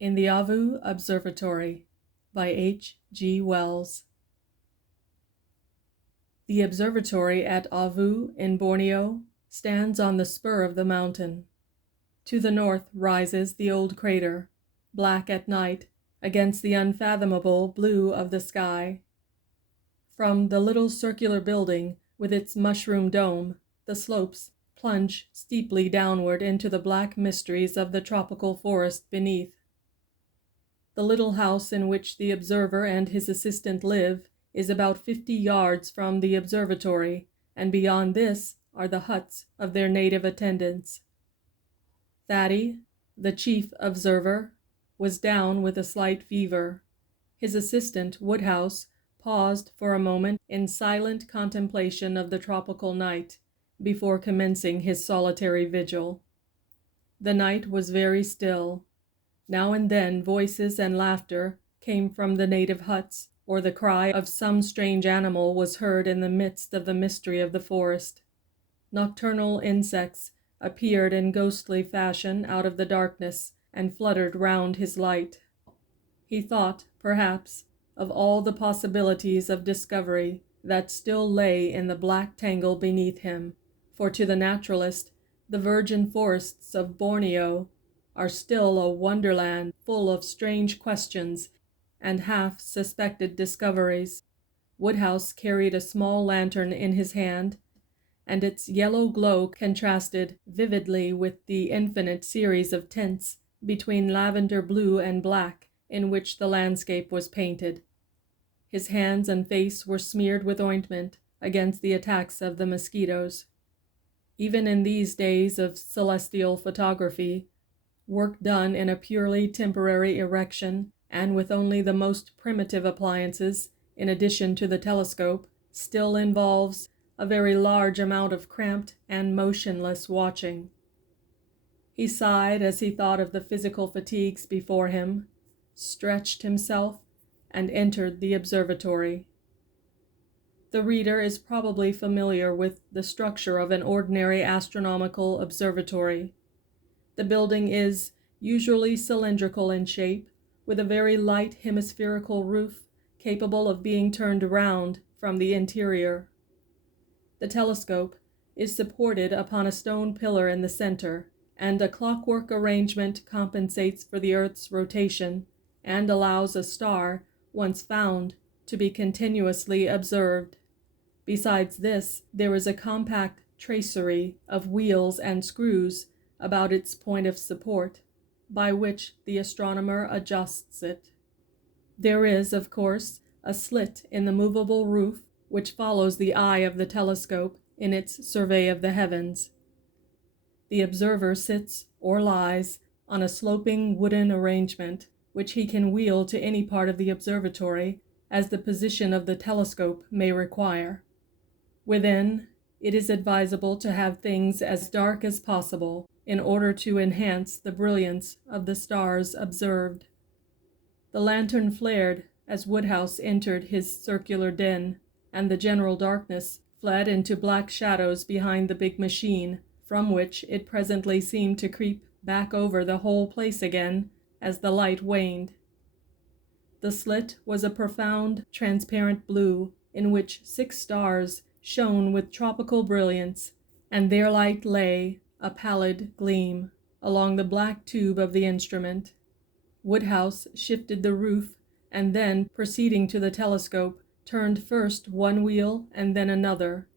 In the AVU Observatory by H. G. Wells. The observatory at AVU in Borneo stands on the spur of the mountain. To the north rises the old crater, black at night against the unfathomable blue of the sky. From the little circular building with its mushroom dome, the slopes plunge steeply downward into the black mysteries of the tropical forest beneath. The little house in which the observer and his assistant live is about 50 yards from the observatory, and beyond this are the huts of their native attendants. Thady, the chief observer, was down with a slight fever. His assistant, Woodhouse, paused for a moment in silent contemplation of the tropical night before commencing his solitary vigil. The night was very still. Now and then voices and laughter came from the native huts, or the cry of some strange animal was heard in the midst of the mystery of the forest. Nocturnal insects appeared in ghostly fashion out of the darkness and fluttered round his light. He thought, perhaps, of all the possibilities of discovery that still lay in the black tangle beneath him, for to the naturalist the virgin forests of Borneo are still a wonderland full of strange questions and half-suspected discoveries. Woodhouse carried a small lantern in his hand, and its yellow glow contrasted vividly with the infinite series of tints between lavender blue and black in which the landscape was painted. His hands and face were smeared with ointment against the attacks of the mosquitoes. Even in these days of celestial photography, work done in a purely temporary erection and with only the most primitive appliances, in addition to the telescope, still involves a very large amount of cramped and motionless watching. He sighed as he thought of the physical fatigues before him, stretched himself, and entered the observatory. The reader is probably familiar with the structure of an ordinary astronomical observatory. The building is usually cylindrical in shape, with a very light hemispherical roof capable of being turned round from the interior. The telescope is supported upon a stone pillar in the center, and a clockwork arrangement compensates for the Earth's rotation and allows a star, once found, to be continuously observed. Besides this, there is a compact tracery of wheels and screws about its point of support, by which the astronomer adjusts it. There is, of course, a slit in the movable roof which follows the eye of the telescope in its survey of the heavens. The observer sits or lies on a sloping wooden arrangement, which he can wheel to any part of the observatory as the position of the telescope may require. Within, it is advisable to have things as dark as possible in order to enhance the brilliance of the stars observed. The lantern flared as Woodhouse entered his circular den, and the general darkness fled into black shadows behind the big machine, from which it presently seemed to creep back over the whole place again as the light waned. The slit was a profound, transparent blue, in which 6 stars shone with tropical brilliance, and their light lay, a pallid gleam, along the black tube of the instrument. Woodhouse shifted the roof, and then, proceeding to the telescope, turned first one wheel and then another,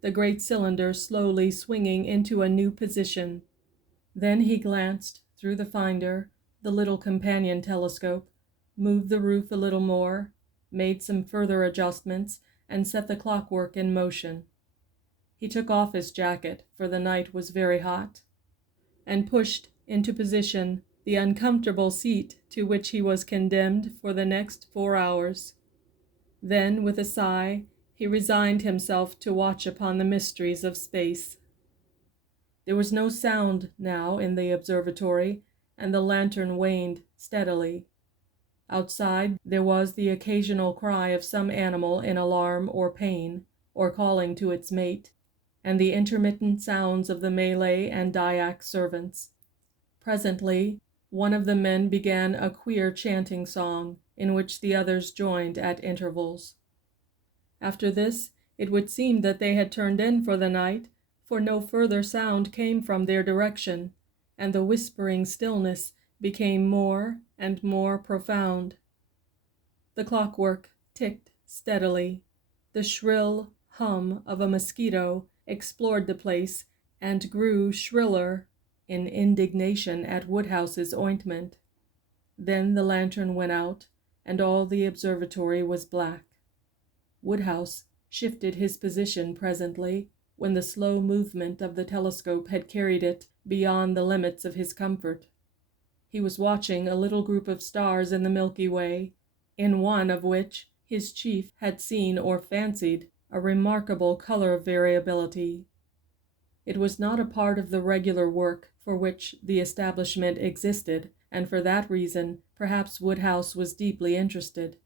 the great cylinder slowly swinging into a new position. Then he glanced through the finder, the little companion telescope, moved the roof a little more, made some further adjustments, and set the clockwork in motion. He took off his jacket, for the night was very hot, and pushed into position the uncomfortable seat to which he was condemned for the next 4 hours. Then, with a sigh, he resigned himself to watch upon the mysteries of space. There was no sound now in the observatory, and the lantern waned steadily. Outside there was the occasional cry of some animal in alarm or pain, or calling to its mate, and the intermittent sounds of the Malay and Dyak servants. Presently One of the men began a queer chanting song, in which the others joined at intervals. After this, it would seem that they had turned in for the night, for no further sound came from their direction, and the whispering stillness became more and more profound. The clockwork ticked steadily. The shrill hum of a mosquito explored the place and grew shriller in indignation at Woodhouse's ointment. Then the lantern went out, and all the observatory was black. Woodhouse shifted his position presently, when the slow movement of the telescope had carried it beyond the limits of his comfort. He was watching a little group of stars in the Milky Way, in one of which his chief had seen or fancied a remarkable color variability. It was not a part of the regular work for which the establishment existed, and for that reason perhaps Woodhouse was deeply interested.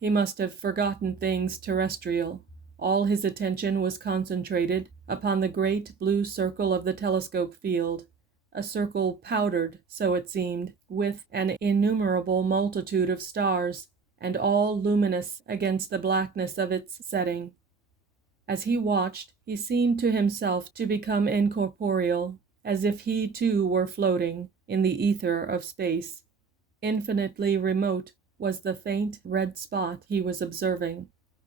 He must have forgotten things terrestrial. All his attention was concentrated upon the great blue circle of the telescope field, a circle powdered, so it seemed, with an innumerable multitude of stars, and all luminous against the blackness of its setting. As he watched, he seemed to himself to become incorporeal, as if he too were floating in the ether of space. Infinitely remote was the faint red spot he was observing.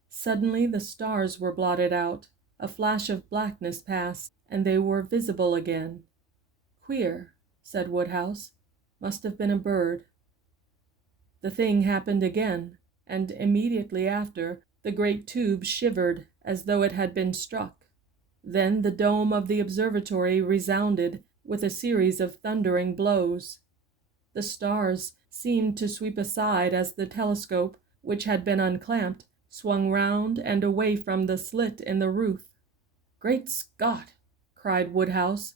Suddenly the stars were blotted out, a flash of blackness passed, and they were visible again. "Queer," said Woodhouse. "Must have been a bird." The thing happened again, and immediately after, the great tube shivered as though it had been struck. Then the dome of the observatory resounded with a series of thundering blows. The stars seemed to sweep aside as the telescope, which had been unclamped, swung round and away from the slit in the roof. "Great Scott!" cried Woodhouse.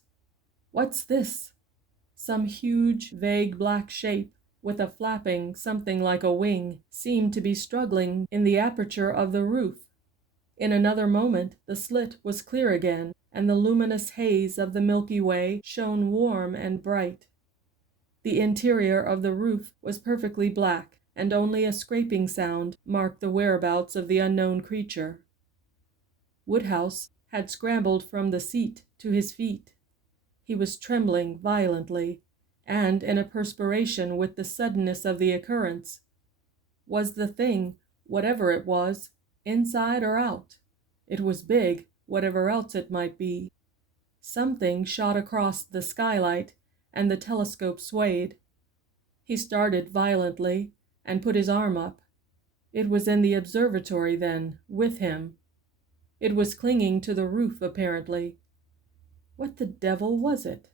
"What's this?" Some huge, vague black shape, with a flapping something like a wing, seemed to be struggling in the aperture of the roof. In another moment the slit was clear again, and the luminous haze of the Milky Way shone warm and bright. The interior of the roof was perfectly black, and only a scraping sound marked the whereabouts of the unknown creature. Woodhouse had scrambled from the seat to his feet. He was trembling violently, and in a perspiration with the suddenness of the occurrence. Was the thing, whatever it was, inside or out? It was big, whatever else it might be. Something shot across the skylight, and the telescope swayed. He started violently, and put his arm up. It was in the observatory, then, with him. It was clinging to the roof, apparently. What the devil was it?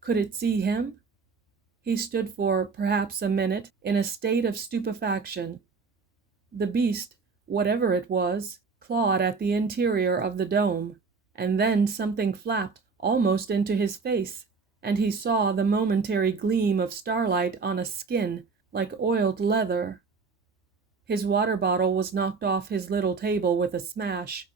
Could it see him? He stood for perhaps a minute in a state of stupefaction. The beast, whatever it was, clawed at the interior of the dome, and then something flapped almost into his face, and he saw the momentary gleam of starlight on a skin like oiled leather. His water bottle was knocked off his little table with a smash.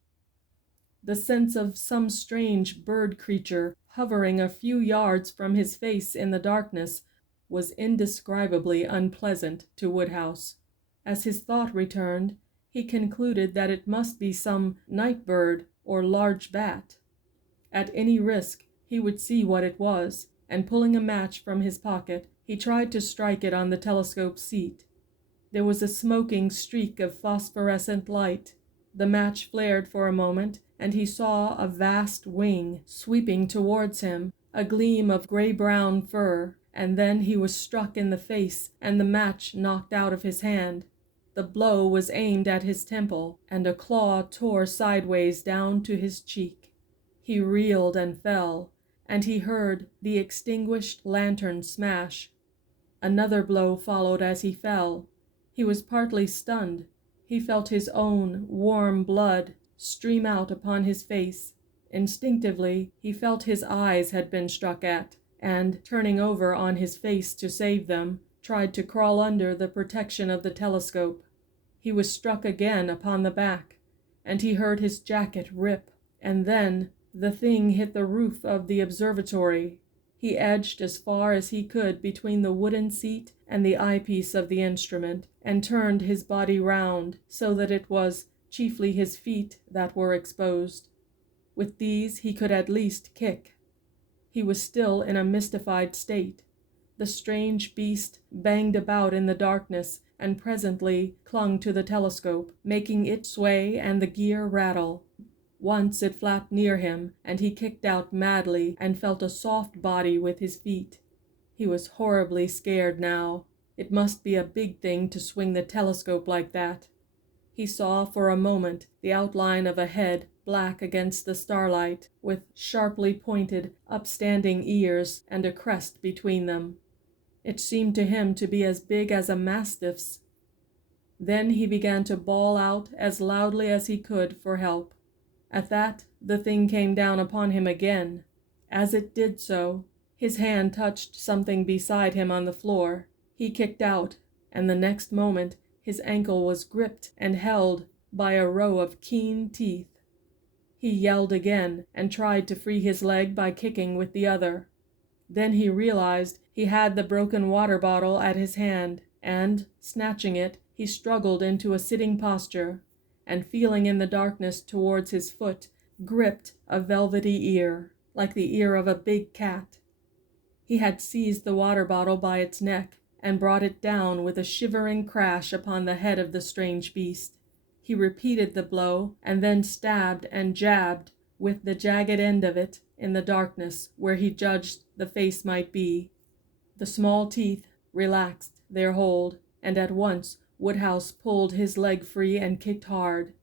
The sense of some strange bird creature hovering a few yards from his face in the darkness was indescribably unpleasant to Woodhouse. As his thought returned, he concluded that it must be some night bird or large bat. At any risk, he would see what it was, and pulling a match from his pocket, he tried to strike it on the telescope seat. There was a smoking streak of phosphorescent light. The match flared for a moment, and he saw a vast wing sweeping towards him, a gleam of gray-brown fur, and then he was struck in the face and the match knocked out of his hand. The blow was aimed at his temple, and a claw tore sideways down to his cheek. He reeled and fell, and he heard the extinguished lantern smash. Another blow followed as he fell. He was partly stunned. He felt his own warm blood stream out upon his face. Instinctively, he felt his eyes had been struck at, and, turning over on his face to save them, tried to crawl under the protection of the telescope. He was struck again upon the back, and he heard his jacket rip, and then the thing hit the roof of the observatory. He edged as far as he could between the wooden seat and the eyepiece of the instrument, and turned his body round so that it was chiefly his feet that were exposed. With these he could at least kick. He was still in a mystified state. The strange beast banged about in the darkness and presently clung to the telescope, making it sway and the gear rattle. Once it flapped near him, and he kicked out madly and felt a soft body with his feet. He was horribly scared now. It must be a big thing to swing the telescope like that. He saw for a moment the outline of a head black against the starlight, with sharply pointed, upstanding ears and a crest between them. It seemed to him to be as big as a mastiff's. Then he began to bawl out as loudly as he could for help. At that, the thing came down upon him again. As it did so, his hand touched something beside him on the floor. He kicked out, and the next moment his ankle was gripped and held by a row of keen teeth. He yelled again and tried to free his leg by kicking with the other. Then he realized he had the broken water bottle at his hand, and, snatching it, he struggled into a sitting posture, and feeling in the darkness towards his foot, gripped a velvety ear, like the ear of a big cat. He had seized the water bottle by its neck and brought it down with a shivering crash upon the head of the strange beast. He repeated the blow, and then stabbed and jabbed with the jagged end of it in the darkness where he judged the face might be. The small teeth relaxed their hold, and at once Woodhouse pulled his leg free and kicked hard.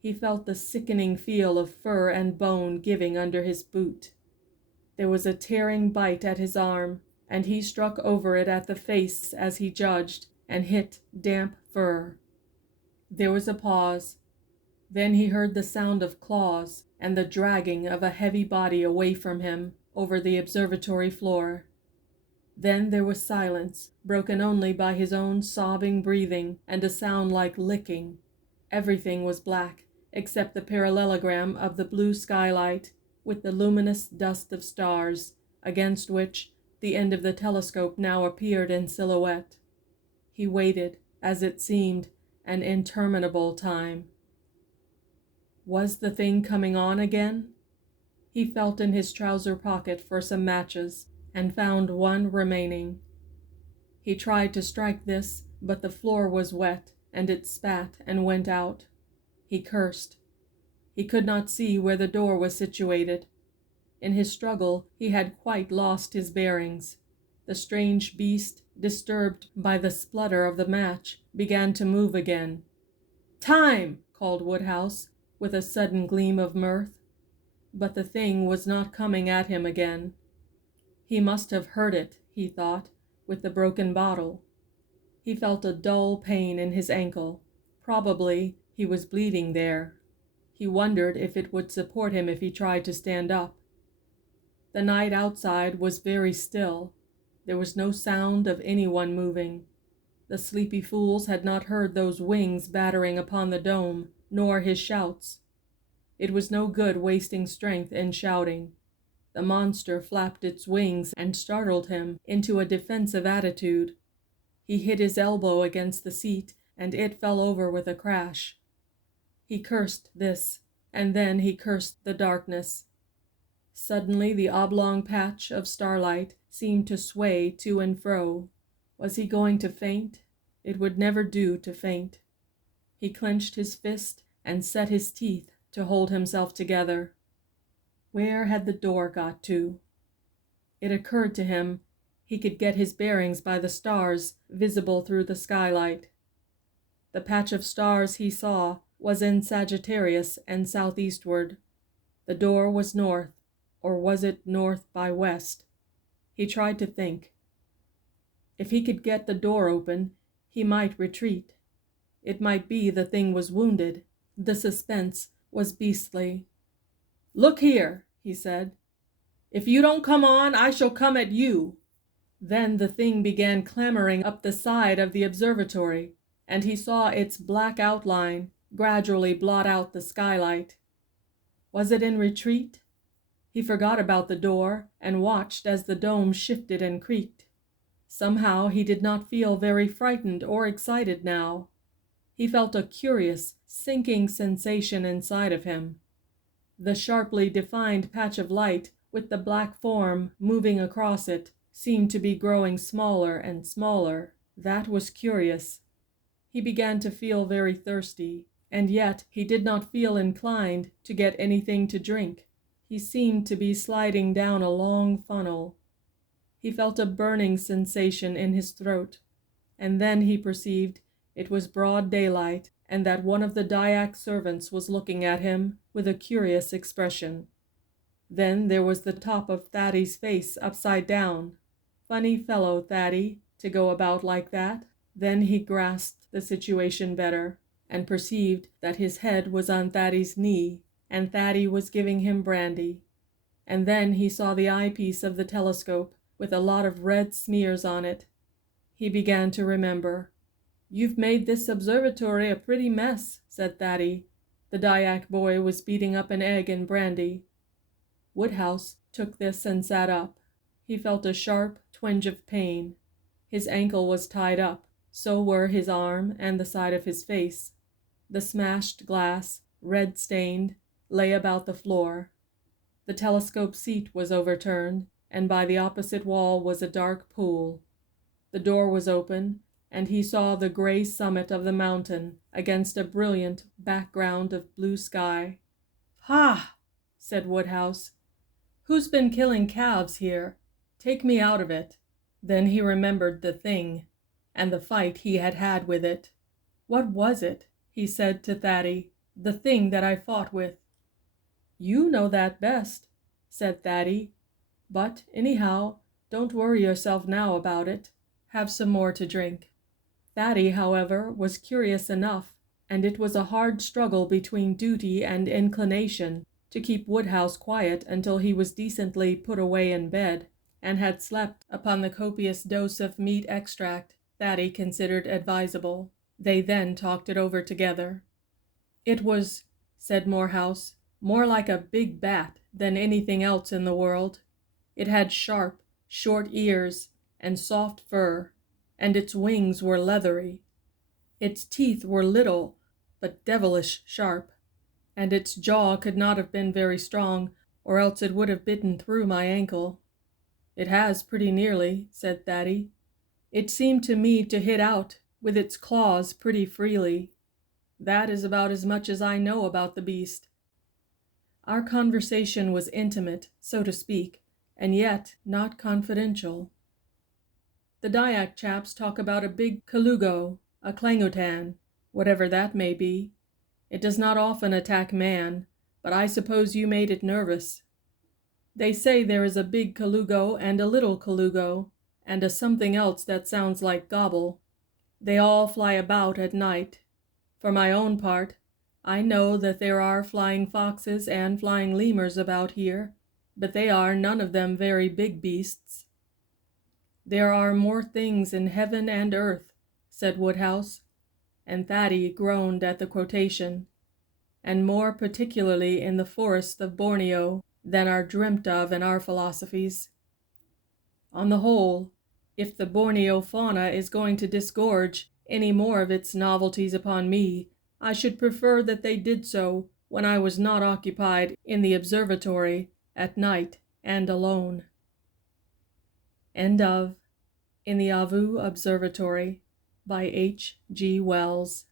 He felt the sickening feel of fur and bone giving under his boot. There was a tearing bite at his arm, and he struck over it at the face as he judged, and hit damp fur. There was a pause. Then he heard the sound of claws and the dragging of a heavy body away from him over the observatory floor. Then there was silence, broken only by his own sobbing breathing and a sound like licking. Everything was black, except the parallelogram of the blue skylight, with the luminous dust of stars, against which the end of the telescope now appeared in silhouette. He waited, as it seemed, an interminable time. Was the thing coming on again? He felt in his trouser pocket for some matches, and found one remaining. He tried to strike this, but the floor was wet, and it spat and went out. He cursed. He could not see where the door was situated. In his struggle, he had quite lost his bearings. The strange beast, disturbed by the splutter of the match, began to move again. "Time!" called Woodhouse, with a sudden gleam of mirth. But the thing was not coming at him again. He must have heard it, he thought, with the broken bottle. He felt a dull pain in his ankle. Probably he was bleeding there. He wondered if it would support him if he tried to stand up. The night outside was very still. There was no sound of anyone moving. The sleepy fools had not heard those wings battering upon the dome, nor his shouts. It was no good wasting strength in shouting. The monster flapped its wings and startled him into a defensive attitude. He hit his elbow against the seat, and it fell over with a crash. He cursed this, and then he cursed the darkness. Suddenly the oblong patch of starlight seemed to sway to and fro. Was he going to faint? It would never do to faint. He clenched his fist and set his teeth to hold himself together. Where had the door got to? It occurred to him he could get his bearings by the stars visible through the skylight. The patch of stars he saw was in Sagittarius and southeastward. The door was north, or was it north by west? He tried to think. If he could get the door open, he might retreat. It might be the thing was wounded. The suspense was beastly. "Look here," he said. "If you don't come on, I shall come at you." Then the thing began clambering up the side of the observatory, and he saw its black outline gradually blot out the skylight. Was it in retreat? He forgot about the door and watched as the dome shifted and creaked. Somehow he did not feel very frightened or excited now. He felt a curious, sinking sensation inside of him. The sharply defined patch of light, with the black form moving across it, seemed to be growing smaller and smaller. That was curious. He began to feel very thirsty, and yet he did not feel inclined to get anything to drink. He seemed to be sliding down a long funnel. He felt a burning sensation in his throat, and then he perceived it was broad daylight, and that one of the Dyak servants was looking at him with a curious expression. Then there was the top of Thaddeus' face upside down. Funny fellow, Thaddy, to go about like that. Then he grasped the situation better, and perceived that his head was on Thaddeus' knee, and Thaddy was giving him brandy. And then he saw the eyepiece of the telescope, with a lot of red smears on it. He began to remember. "You've made this observatory a pretty mess," said Thaddy. The Dyak boy was beating up an egg in brandy. Woodhouse took this and sat up. He felt a sharp twinge of pain. His ankle was tied up, so were his arm and the side of his face. The smashed glass, red-stained, lay about the floor. The telescope seat was overturned, and by the opposite wall was a dark pool. The door was open, and he saw the gray summit of the mountain against a brilliant background of blue sky. "Ha!" said Woodhouse. "Who's been killing calves here? Take me out of it." Then he remembered the thing, and the fight he had had with it. "What was it?" he said to Thaddy. "The thing that I fought with." "You know that best," said Thaddy. "But, anyhow, don't worry yourself now about it. Have some more to drink." Thaddy, however, was curious enough, and it was a hard struggle between duty and inclination to keep Woodhouse quiet until he was decently put away in bed, and had slept upon the copious dose of meat extract Thaddy considered advisable. They then talked it over together. "It was," said Morehouse, "more like a big bat than anything else in the world. It had sharp, short ears and soft fur, and its wings were leathery. Its teeth were little, but devilish sharp, and its jaw could not have been very strong, or else it would have bitten through my ankle." "It has pretty nearly," said Thaddy. "It seemed to me to hit out with its claws pretty freely. That is about as much as I know about the beast." Our conversation was intimate, so to speak, and yet not confidential. The Dyak chaps talk about a big colugo, a clangutan, whatever that may be. It does not often attack man, but I suppose you made it nervous. They say there is a big colugo and a little colugo, and a something else that sounds like gobble. They all fly about at night. For my own part, I know that there are flying foxes and flying lemurs about here, but they are none of them very big beasts. "There are more things in heaven and earth," said Woodhouse, and Thaddy groaned at the quotation, "and more particularly in the forests of Borneo than are dreamt of in our philosophies. On the whole, if the Borneo fauna is going to disgorge any more of its novelties upon me, I should prefer that they did so when I was not occupied in the observatory at night and alone." End of In the AVU Observatory by H. G. Wells.